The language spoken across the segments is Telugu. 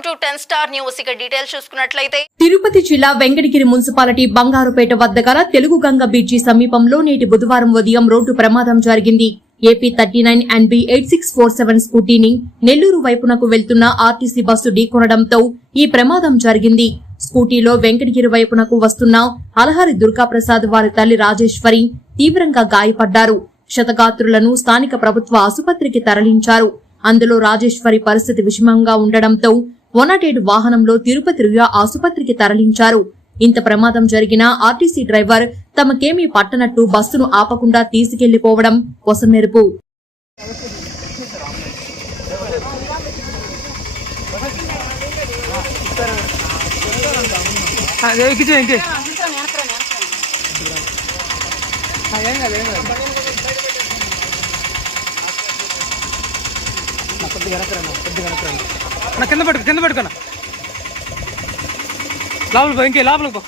Welcome to 10 star news. ఇక డీటెయిల్స్ చూసుకున్నట్లయితే తిరుపతి జిల్లా వెంకటగిరి మున్సిపాలిటీ బంగారుపేట వద్ద గల తెలుగు గంగ బీచ్ సమీపంలో నేటి బుధవారం ఉదయం రోడ్డు ప్రమాదం జరిగింది. ఏపీ 39 NB 8647 స్కూటీని నెల్లూరు వైపునకు వెళ్తున్న ఆర్టీసీ బస్సు ఢీకొనడంతో ఈ ప్రమాదం జరిగింది. స్కూటీలో వెంకటగిరి వైపునకు వస్తున్న అలహరి దుర్గాప్రసాద్ వారి తల్లి రాజేశ్వరి తీవ్రంగా గాయపడ్డారు. క్షతగాత్రులను స్థానిక ప్రభుత్వ ఆసుపత్రికి తరలించారు. అందులో రాజేశ్వరి పరిస్థితి విషమంగా ఉండడంతో 108 వాహనంలో తిరుపతి రుయా ఆసుపత్రికి తరలించారు. ఇంత ప్రమాదం జరిగినా ఆర్టీసీ డ్రైవర్ తమకేమీ పట్టనట్టు బస్సును ఆపకుండా తీసుకెళ్లిపోవడం కొసమెరుపు. కింద పట్టుకున్నా లోపలికి పో, ఇంకే లోపలికి పో.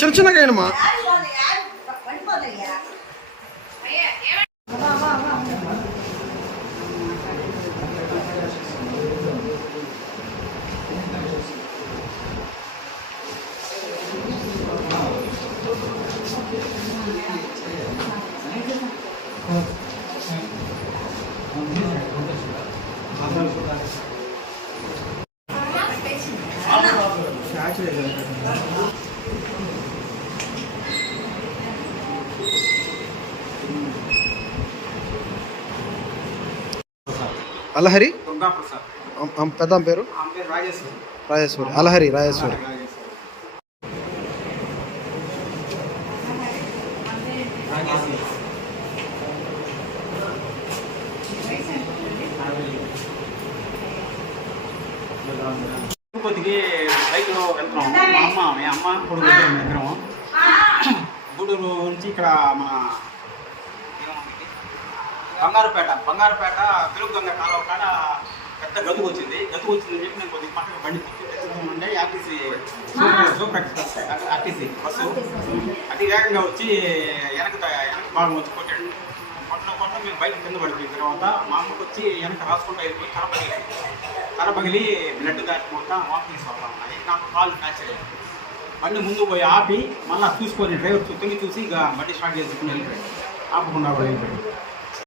చిన్న చిన్నగా అలహరి పెద్ద పేరు రాజేశ్వరి. అలహరి రాజేశ్వరి. తిరుపతికి బైక్లో వెళ్తున్నాం. మా అమ్మ కొడుకు ఇద్దరం గూడూరు నుంచి ఇక్కడ మన బంగారుపేట తెలుగు గంగ కాలువ కాడ పెద్ద గతుకు వచ్చింది చెప్పి నేను కొద్దిగా పక్కన బండి తెచ్చుకుంటే RTC super express RTC bus అతి వేగంగా వచ్చి వెనక భాగం వచ్చి కొట్టాడు. కొట్టడం మేము బయట కింద పడిపోయిన తర్వాత మా అమ్మకు వచ్చి వెనక రాసుకుంటూ వెళ్ళిపోయి తల పగిలి బ్లడ్ దాటి మొత్తం వాకింగ్ తీసుకోవడం ఉన్నాయి. నాకు కాలు ఫ్రాక్చర్ అయ్యింది. బండి ముందు పోయి ఆపి మళ్ళీ చూసుకొని డ్రైవర్ తొంగి చూసి ఇక బండి స్టార్ట్ చేసుకుని వెళ్ళిపోయాడు. ఆపకుండా కూడా వెళ్ళిపోయాడు.